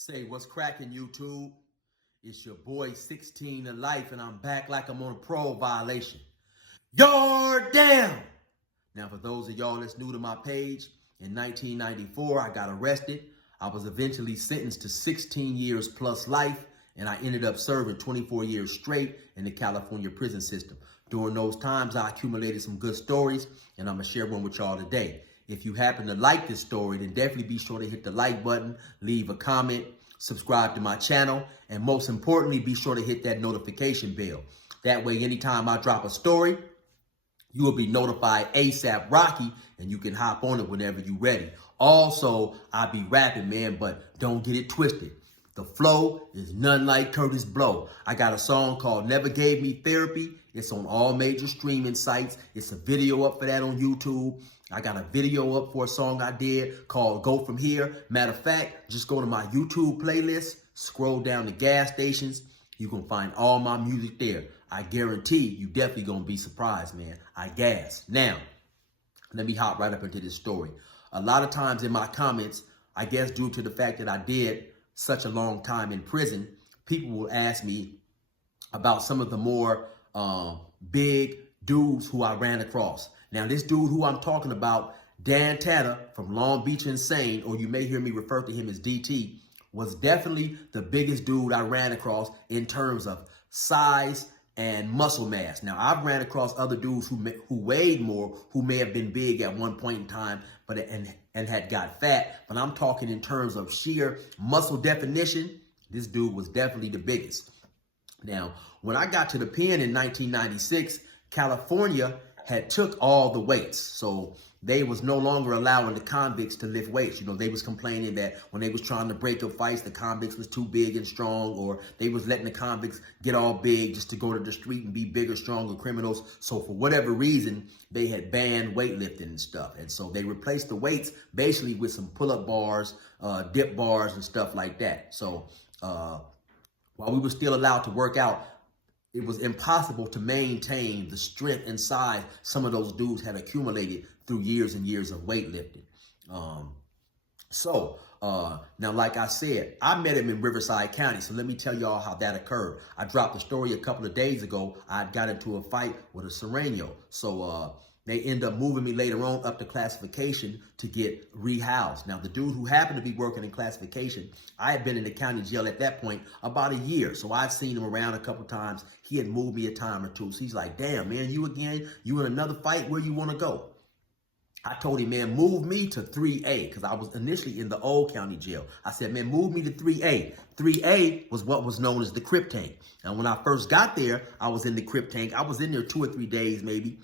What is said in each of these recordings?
Say what's cracking, YouTube? It's your boy 16 to life, and I'm back like I'm on a parole violation. Yard down! Now, for those of y'all that's new to my page, in 1994, I got arrested. I was eventually sentenced to 16 years plus life, and I ended up serving 24 years straight in the California prison system. During those times, I accumulated some good stories, and I'm going to share one with y'all today. If you happen to like this story, then definitely be sure to hit the like button, leave a comment, subscribe to my channel, and most importantly, be sure to hit that notification bell. That way, anytime I drop a story, you will be notified ASAP Rocky, and you can hop on it whenever you're ready. Also, I be rapping, man, but don't get it twisted. The flow is none like Curtis Blow. I got a song called Never Gave Me Therapy. It's on all major streaming sites. It's a video up for that on YouTube. I got a video up for a song I did called Go From Here. Matter of fact, just go to my YouTube playlist, scroll down to gas stations. You can find all my music there. I guarantee you definitely gonna be surprised, man. I gas. Now, let me hop right up into this story. A lot of times in my comments, I guess due to the fact that I did such a long time in prison, people will ask me about some of the more big dudes who I ran across. Now, this dude who I'm talking about, Dan Tata from Long Beach Insane, or you may hear me refer to him as DT, was definitely the biggest dude I ran across in terms of size and muscle mass. Now, I've ran across other dudes who weighed more, who may have been big at one point in time, but and had got fat. But I'm talking in terms of sheer muscle definition. This dude was definitely the biggest. Now, when I got to the pen in 1996, California had took all the weights. So they was no longer allowing the convicts to lift weights. You know, they was complaining that when they was trying to break up fights, the convicts was too big and strong, or they was letting the convicts get all big just to go to the street and be bigger, stronger criminals. So for whatever reason, they had banned weightlifting and stuff. And so they replaced the weights basically with some pull-up bars, dip bars and stuff like that. So while we were still allowed to work out, it was impossible to maintain the strength and size some of those dudes had accumulated through years and years of weightlifting. Now, like I said, I met him in Riverside County. So let me tell y'all how that occurred. I dropped a story a couple of days ago. I got into a fight with a Sereno. So they end up moving me later on up to classification to get rehoused. Now, the dude who happened to be working in classification, I had been in the county jail at that point about a year. So I'd seen him around a couple times. He had moved me a time or two. So he's like, damn, man, you again? You in another fight? Where you want to go? I told him, man, move me to 3A, because I was initially in the old county jail. I said, man, move me to 3A. 3A was what was known as the Crip tank. And when I first got there, I was in the Crip tank. I was in there 2 or 3 days, maybe.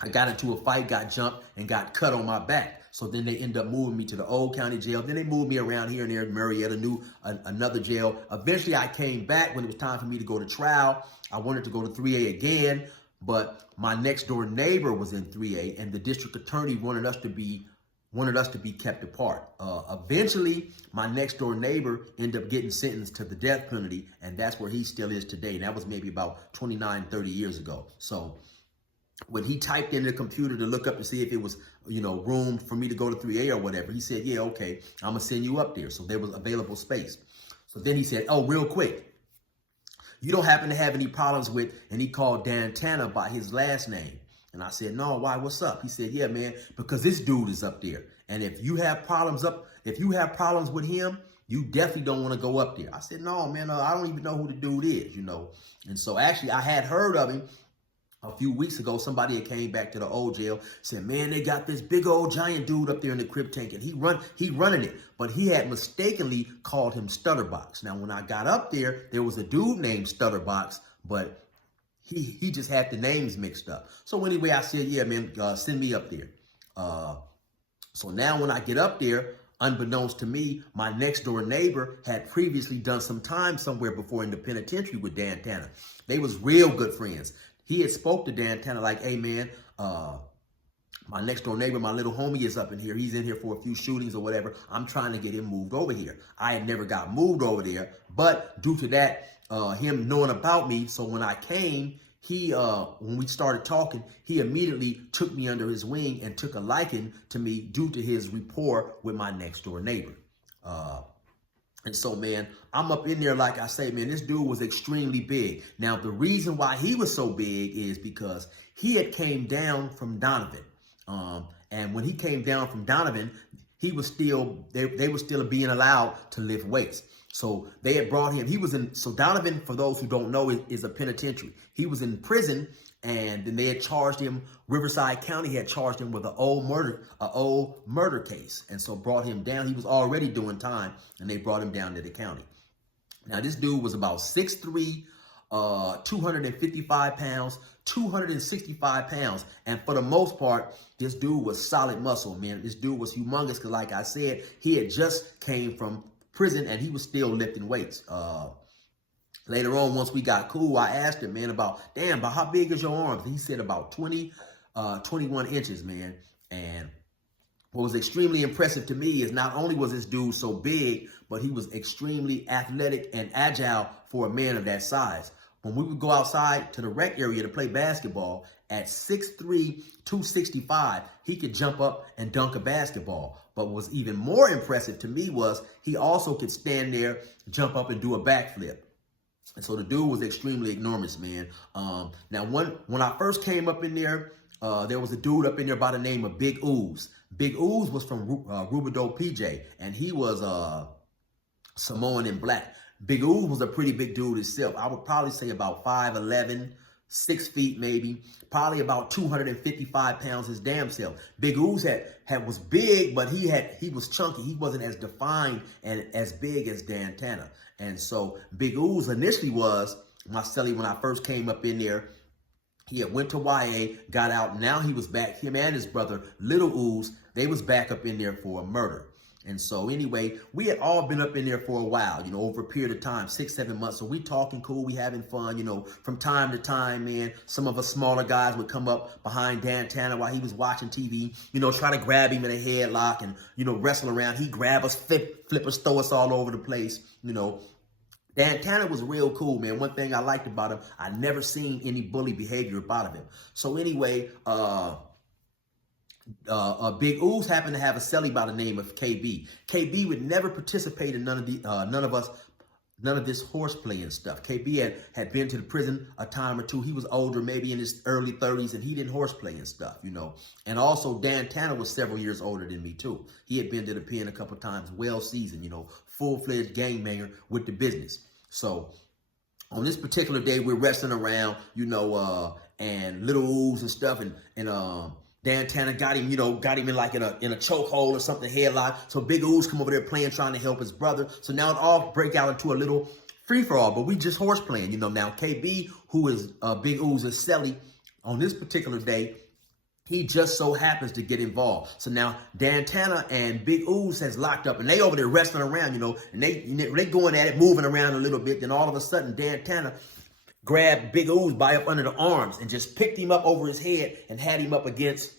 I got into a fight, got jumped, and got cut on my back. So then they end up moving me to the old county jail. Then they moved me around here and there in Marietta, another jail. Eventually, I came back when it was time for me to go to trial. I wanted to go to 3A again, but my next door neighbor was in 3A, and the district attorney wanted us to be kept apart. Eventually, my next door neighbor ended up getting sentenced to the death penalty, and that's where he still is today. And that was maybe about 29, 30 years ago. So when he typed in the computer to look up to see if it was, room for me to go to 3A or whatever, he said, yeah, okay, I'm going to send you up there. So there was available space. So then he said, oh, real quick, you don't happen to have any problems with, and he called Dan Tana by his last name. And I said, no, why, what's up? He said, yeah, man, because this dude is up there. And if you have problems with him, you definitely don't want to go up there. I said, no, man, I don't even know who the dude is, And so actually I had heard of him. A few weeks ago, somebody had came back to the old jail, said, man, they got this big old giant dude up there in the Crip tank, and he running it. But he had mistakenly called him Stutterbox. Now, when I got up there, there was a dude named Stutterbox, but he just had the names mixed up. So anyway, I said, yeah, man, send me up there. So now when I get up there, unbeknownst to me, my next door neighbor had previously done some time somewhere before in the penitentiary with Dan Tana. They was real good friends. He had spoke to Dan Tana like, hey, man, my next door neighbor, my little homie is up in here. He's in here for a few shootings or whatever. I'm trying to get him moved over here. I had never got moved over there, but due to that, him knowing about me, so when I came, when we started talking, he immediately took me under his wing and took a liking to me due to his rapport with my next door neighbor. And so, man, I'm up in there, like I say, man, this dude was extremely big. Now, the reason why he was so big is because he had came down from Donovan. And when he came down from Donovan, he was still, they were still being allowed to lift weights. So they had brought him, so Donovan, for those who don't know, is a penitentiary. He was in prison, and then they had charged him, Riverside County had charged him with an old murder case. And so brought him down. He was already doing time, and they brought him down to the county. Now, this dude was about 6'3", 255 pounds, 265 pounds. And for the most part, this dude was solid muscle, man. This dude was humongous because, like I said, he had just came from prison and he was still lifting weights. Later on, once we got cool, I asked him, man, about how big is your arms? And he said about 21 inches, man. And what was extremely impressive to me is not only was this dude so big, but he was extremely athletic and agile for a man of that size. When we would go outside to the rec area to play basketball, at 6'3", 265, he could jump up and dunk a basketball. But what was even more impressive to me was he also could stand there, jump up, and do a backflip. And so the dude was extremely enormous, man. Now, when I first came up in there was a dude up in there by the name of Big Ooze. Big Ooze was from Rubidoux, PJ, and he was Samoan and black. Big Ooze was a pretty big dude himself. I would probably say about 5'11", 6 feet maybe, probably about 255 pounds his damn self. Big Ooze was big, but he was chunky. He wasn't as defined and as big as Dan Tana. And so Big Ooze initially was my celly when I first came up in there. He had went to YA, got out. Now he was back. Him and his brother, Little Ooze, they was back up in there for a murder. And so anyway, we had all been up in there for a while, over a period of time, 6-7 months. So we talking cool, we having fun, from time to time, man. Some of us smaller guys would come up behind Dan Tana while he was watching TV, try to grab him in a headlock and, wrestle around. He'd grab us, flip us, throw us all over the place, Dan Tana was real cool, man. One thing I liked about him, I never seen any bully behavior about him. So anyway, Big Ooze happened to have a celly by the name of KB. KB would never participate in none of this horseplay and stuff. KB had been to the prison a time or two. He was older, maybe in his early 30s, and he didn't horseplay and stuff, And also, Dan Tana was several years older than me, too. He had been to the pen a couple times, well seasoned, full-fledged gangbanger with the business. So on this particular day, we're wrestling around, and Little Ooze and stuff, and Dan Tana got him, in like in a chokehold or something, headlock. So Big Ooze come over there playing, trying to help his brother. So now it all break out into a little free-for-all, but we just horse playing, Now KB, who is Big Ooze's celly, on this particular day, he just so happens to get involved. So now Dan Tana and Big Ooze has locked up, and they over there wrestling around, and they going at it, moving around a little bit. Then all of a sudden, Dan Tana grabbed Big Ooze by up under the arms and just picked him up over his head and had him up against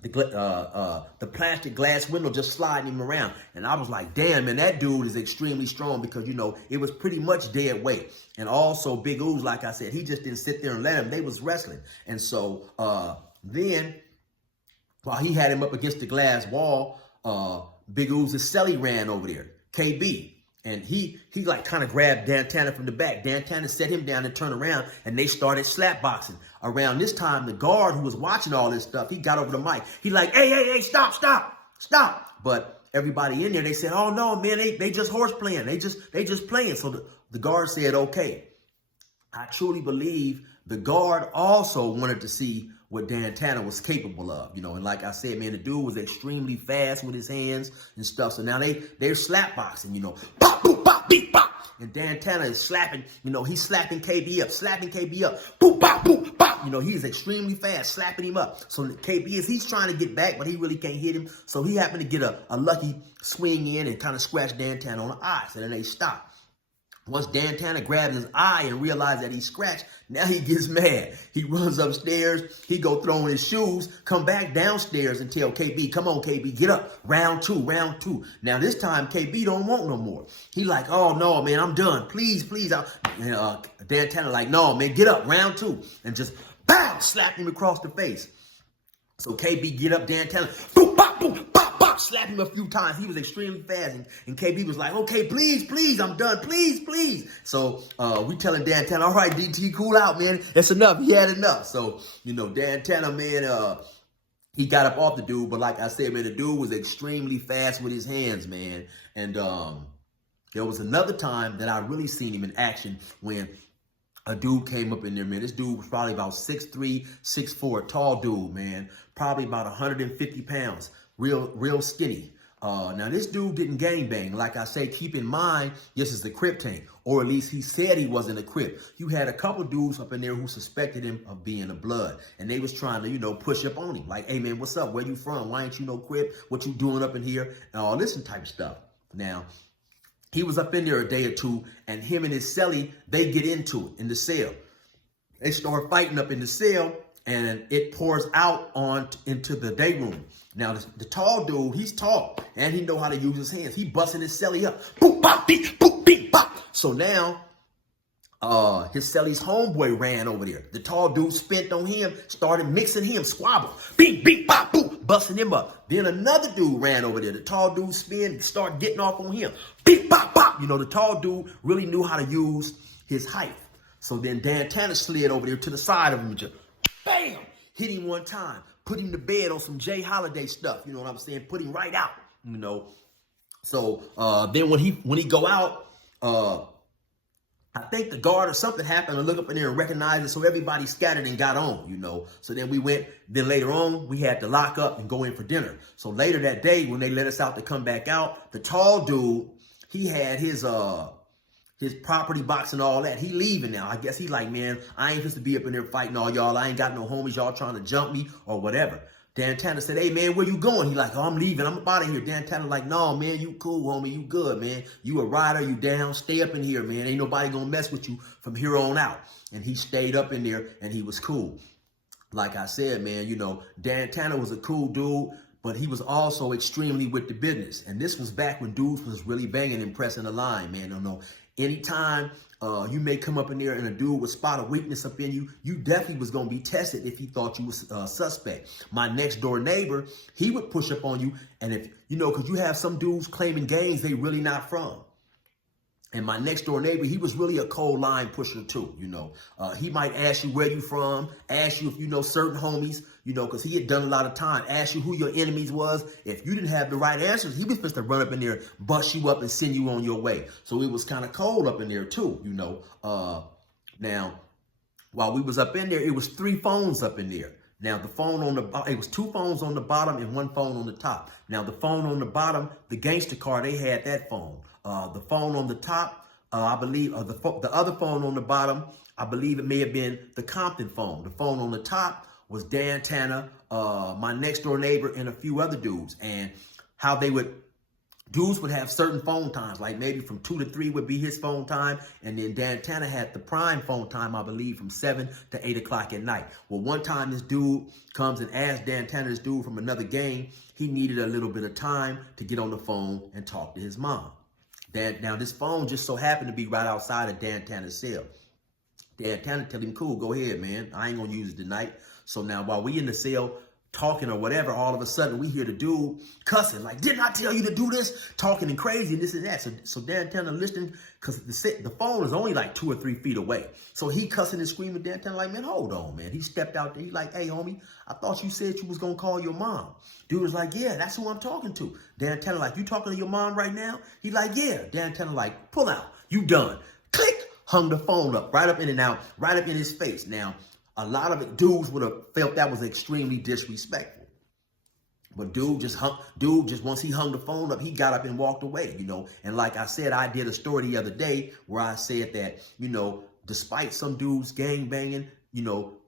the plastic glass window, just sliding him around. And I was like, damn, man, that dude is extremely strong because, it was pretty much dead weight. And also Big Ooze, like I said, he just didn't sit there and let him. They was wrestling. And so then while he had him up against the glass wall, Big Ooze's celly ran over there, KB. And he like kind of grabbed Dan Tana from the back. Dan Tana set him down and turned around, and they started slap boxing. Around this time, the guard who was watching all this stuff, he got over the mic. He like, hey, stop. But everybody in there, they said, oh no, man, they just horse playing. They just playing. So the guard said, okay. I truly believe the guard also wanted to see what Dan Tana was capable of, and like I said, man, the dude was extremely fast with his hands and stuff. So now they're slap boxing, pop, boop, pop, beep, pop. And Dan Tana is slapping, he's slapping KB up, boop, pop, boop, pop. He's extremely fast, slapping him up. So KB he's trying to get back, but he really can't hit him. So he happened to get a lucky swing in and kind of scratch Dan Tana on the eye. So then they stop. Once Dan Tana grabs his eye and realized that he's scratched, now he gets mad. He runs upstairs. He go throw on his shoes, come back downstairs and tell KB, come on, KB, get up. Round two. Now this time, KB don't want no more. He like, oh, no, man, I'm done. Please. Dan Tana like, no, man, get up. Round two. And just, bow, slap him across the face. So KB get up, Dan Tana, boop, bop, boop, bop, bop. pop, slap him a few times. He was extremely fast. And KB was like, okay, please, I'm done. Please. So we telling Dan Tana, all right, DT, cool out, man. That's enough. He had enough. So, Dan Tana, man, he got up off the dude. But like I said, man, the dude was extremely fast with his hands, man. And there was another time that I really seen him in action when a dude came up in there, man. This dude was probably about 6'3", 6'4", tall dude, man. Probably about 150 pounds, real skinny. Now, this dude didn't gangbang. Like I say, keep in mind, this is the Crip tank, or at least he said he wasn't a Crip. You had a couple dudes up in there who suspected him of being a blood, and they was trying to, push up on him. Like, hey, man, what's up? Where you from? Why ain't you no Crip? What you doing up in here? And all this type of stuff. Now, he was up in there a day or two, and him and his cellie, they get into it in the cell. They start fighting up in the cell, and it pours out into the day room. Now, the tall dude, he's tall, and he know how to use his hands. He busting his cellie up. Boop, bop, beep, boop, beep, bop. So now, his cellie's homeboy ran over there. The tall dude spent on him, started mixing him, squabble. Beep, beep, bop, boop, busting him up. Then another dude ran over there. The tall dude started getting off on him. Beep, bop, bop. The tall dude really knew how to use his height. So then Dan Tana slid over there to the side of him and just, bam, hit him one time. Put him to bed on some Jay Holiday stuff. You know what I'm saying? Put him right out, So then when he go out, I think the guard or something happened to look up in there and recognize it, so everybody scattered and got on, So then then later on, we had to lock up and go in for dinner. So later that day, when they let us out to come back out, the tall dude, he had his property box and all that. He leaving now. I guess he like, man, I ain't supposed to be up in there fighting all y'all. I ain't got no homies. Y'all trying to jump me or whatever. Dan Tana said, hey, man, where you going? He like, oh, I'm leaving. I'm up out of here. Dan Tana like, no, man, you cool, homie. You good, man. You a rider. You down. Stay up in here, man. Ain't nobody going to mess with you from here on out. And he stayed up in there, and he was cool. Like I said, man, Dan Tana was a cool dude, but he was also extremely with the business. And this was back when dudes was really banging and pressing the line, man. Anytime you may come up in there and a dude would spot a weakness up in you, you definitely was going to be tested if he thought you was suspect. My next door neighbor, he would push up on you. And if, because you have some dudes claiming gangs they really not from. And my next door neighbor, he was really a cold line pusher too, He might ask you where you from, ask you if you know certain homies, because he had done a lot of time, ask you who your enemies was. If you didn't have the right answers, he was supposed to run up in there, bust you up and send you on your way. So it was kind of cold up in there too, Now, while we was up in there, it was 3 phones up in there. Now, the phone it was 2 phones on the bottom and 1 phone on the top. Now, the phone on the bottom, the gangster car, they had that phone. The phone on the top, I believe, the other phone on the bottom, I believe it may have been the Compton phone. The phone on the top was Dan Tana, my next door neighbor, and a few other dudes. And how dudes would have certain phone times, like maybe from 2 to 3 would be his phone time. And then Dan Tana had the prime phone time, I believe, from 7 to 8 o'clock at night. Well, one time this dude comes and asks Dan Tana, this dude from another gang, he needed a little bit of time to get on the phone and talk to his mom. Now, this phone just so happened to be right outside of Dan Tana's cell. Dan Tana tell him, cool, go ahead, man. I ain't going to use it tonight. So now while we in the cell talking or whatever, all of a sudden we hear the dude cussing, like, didn't I tell you to do this? Talking and crazy and this and that. So Dan Tana listening, because the phone is only like 2 or 3 feet away. So he cussing and screaming. Dan Tana like, man, hold on, man. He stepped out there. He like, hey, homie, I thought you said you was going to call your mom. Dude was like, yeah, that's who I'm talking to. Dan Tana like, you talking to your mom right now? He like, yeah. Dan Tana like, pull out. You done. Click. Hung the phone up, right up in and out, right up in his face. Now, a lot of dudes would have felt that was extremely disrespectful. But dude just once he hung the phone up, he got up and walked away, And like I said, I did a story the other day where I said that, despite some dudes gang banging,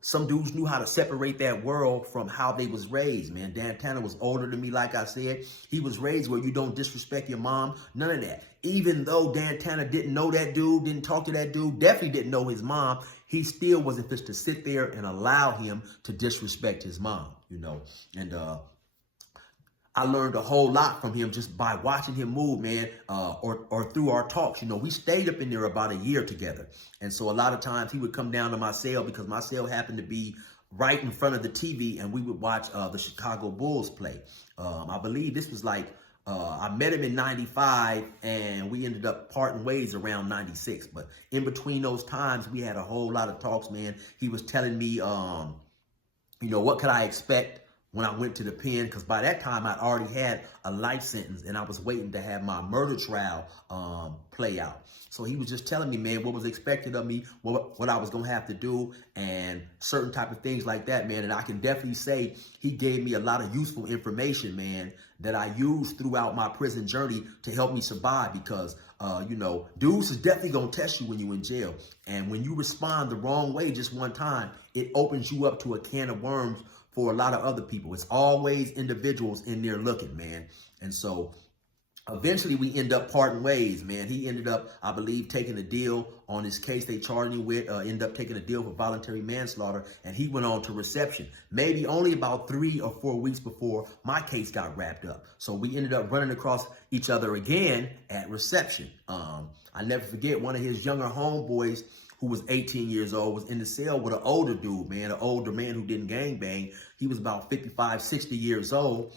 some dudes knew how to separate that world from how they was raised, man. Dan Tana was older than me, like I said. He was raised where you don't disrespect your mom, none of that. Even though Dan Tana didn't know that dude, didn't talk to that dude, definitely didn't know his mom, he still wasn't supposed to sit there and allow him to disrespect his mom, And I learned a whole lot from him just by watching him move, man, or through our talks. We stayed up in there about a year together. And so a lot of times he would come down to my cell because my cell happened to be right in front of the TV, and we would watch the Chicago Bulls play. I believe this was like, I met him in 95 and we ended up parting ways around 96. But in between those times, we had a whole lot of talks, man. He was telling me, what could I expect when I went to the pen? Because by that time, I'd already had a life sentence and I was waiting to have my murder trial play out. So he was just telling me, man, what was expected of me, what I was going to have to do, and certain type of things like that, man. And I can definitely say he gave me a lot of useful information, man, that I used throughout my prison journey to help me survive. Because, dudes is definitely going to test you when you're in jail. And when you respond the wrong way just one time, it opens you up to a can of worms for a lot of other people. It's always individuals in there looking, man. And so eventually we end up parting ways, man. He ended up, I believe, taking a deal on his case they charged him with, ended up taking a deal for voluntary manslaughter, and he went on to reception. Maybe only about 3 or 4 weeks before my case got wrapped up. So we ended up running across each other again at reception. I never forget, one of his younger homeboys, who was 18 years old, was in the cell with an older dude, man, an older man who didn't gangbang. He was about 55, 60 years old.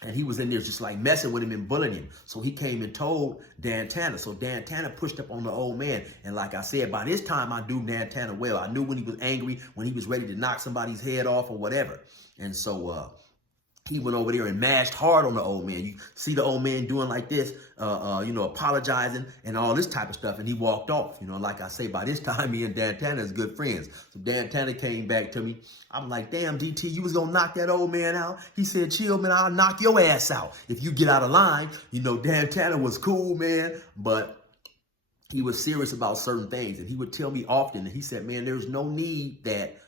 And he was in there just like messing with him and bullying him. So he came and told Dan Tanner. So Dan Tanner pushed up on the old man. And like I said, by this time, I knew Dan Tanner well. I knew when he was angry, when he was ready to knock somebody's head off or whatever. And so he went over there and mashed hard on the old man. You see the old man doing like this, apologizing and all this type of stuff. And he walked off. Like I say, by this time, me and Dan Tanner is good friends. So Dan Tanner came back to me. I'm like, damn, DT, you was going to knock that old man out? He said, chill, man, I'll knock your ass out if you get out of line. Dan Tanner was cool, man, but he was serious about certain things. And he would tell me often, and he said, man, there's no need that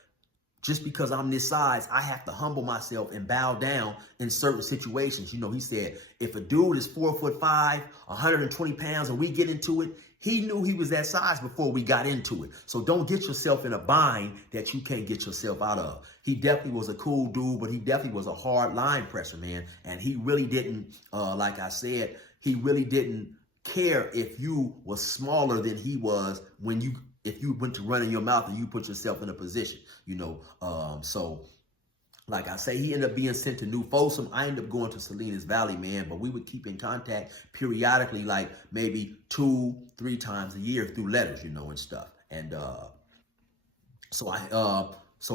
just because I'm this size, I have to humble myself and bow down in certain situations. He said, if a dude is 4'5", 120 pounds, and we get into it, he knew he was that size before we got into it. So don't get yourself in a bind that you can't get yourself out of. He definitely was a cool dude, but he definitely was a hard line presser, man. And he really didn't, like I said, he really didn't care if you was smaller than he was if you went to run in your mouth and you put yourself in a position, so like I say, he ended up being sent to New Folsom. I ended up going to Salinas Valley, man, but we would keep in contact periodically, like maybe 2-3 times a year through letters, and stuff. And so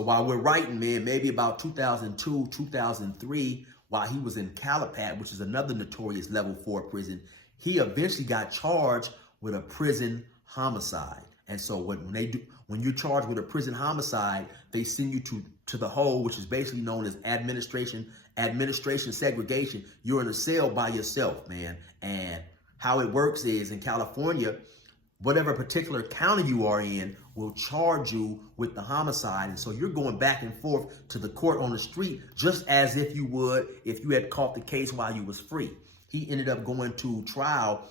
while we're writing, man, maybe about 2002, 2003, while he was in Calipat, which is another notorious level 4 prison, he eventually got charged with a prison homicide. And so when you're charged with a prison homicide, they send you to the hole, which is basically known as administration segregation. You're in a cell by yourself, man. And how it works is, in California, whatever particular county you are in will charge you with the homicide. And so you're going back and forth to the court on the street, just as if you would if you had caught the case while you was free. He ended up going to trial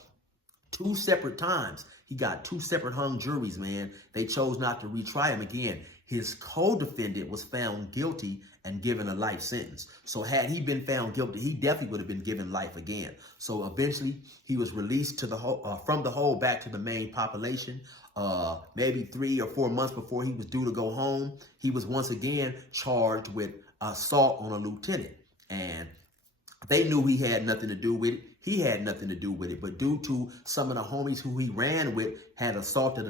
2 separate times. He got 2 separate hung juries, man. They chose not to retry him again. His co-defendant was found guilty and given a life sentence. So had he been found guilty, he definitely would have been given life again. So eventually he was released to the from the hole back to the main population. Maybe 3 or 4 months before he was due to go home, he was once again charged with assault on a lieutenant. And they knew he had nothing to do with it. He had nothing to do with it. But due to some of the homies who he ran with had assaulted a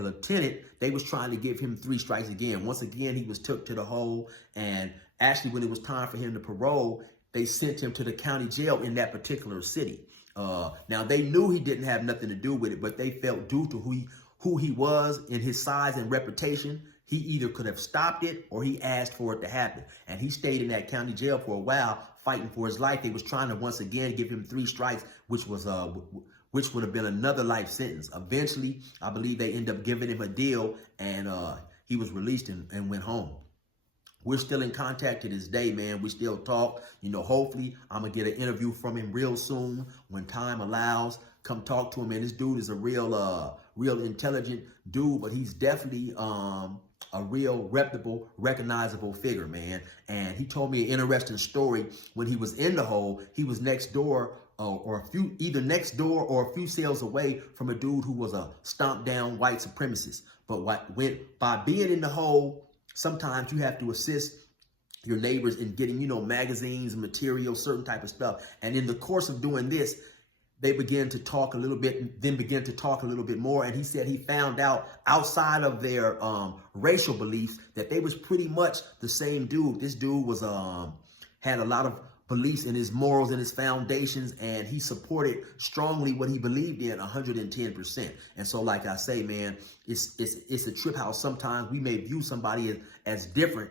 lieutenant, they was trying to give him 3 strikes again. Once again, he was took to the hole. And actually, when it was time for him to parole, they sent him to the county jail in that particular city. Now, they knew he didn't have nothing to do with it, but they felt due to who he was in his size and reputation, he either could have stopped it or he asked for it to happen. And he stayed in that county jail for a while, fighting for his life. They was trying to once again give him 3 strikes, which would have been another life sentence. Eventually, I believe they ended up giving him a deal, and he was released and went home. We're still in contact to this day, man. We still talk. Hopefully I'm going to get an interview from him real soon when time allows. Come talk to him, man. This dude is a real intelligent dude, but he's definitely a real reputable, recognizable figure, man. And he told me an interesting story. When he was in the hole, he was next door either next door or a few cells away from a dude who was a stomped down white supremacist. But by being in the hole, sometimes you have to assist your neighbors and getting, magazines, material, certain type of stuff. And in the course of doing this, they began to talk a little bit, then began to talk a little bit more. And he said he found out outside of their racial beliefs that they was pretty much the same dude. This dude was had a lot of beliefs in his morals and his foundations, and he supported strongly what he believed in 110%. And so, like I say, man, it's a trip how sometimes we may view somebody as different,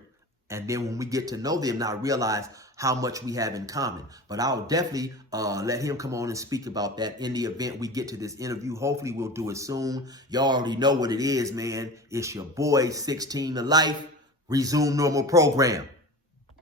and then when we get to know them, not realize how much we have in common. But I'll definitely let him come on and speak about that in the event we get to this interview. Hopefully we'll do it soon. Y'all already know what it is, man. It's your boy, 16 to Life. Resume normal program.